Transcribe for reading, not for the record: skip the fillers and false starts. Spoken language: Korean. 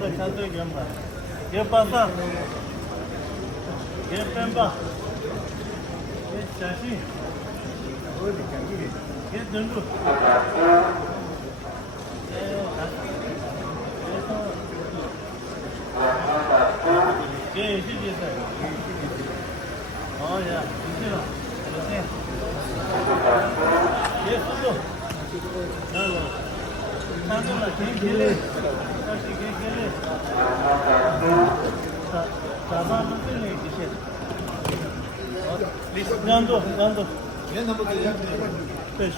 이거 잔뜩 연마. 얘 빠사. 얘 뺀바. 얘 자시. 얘 등구. 얘 시지사. 야, 이제는. 얘 수도. 나로. 상관없어. 걔 다시 걔. 자만 틀리 기세. 난도. 얘 넘어 들려. 패스.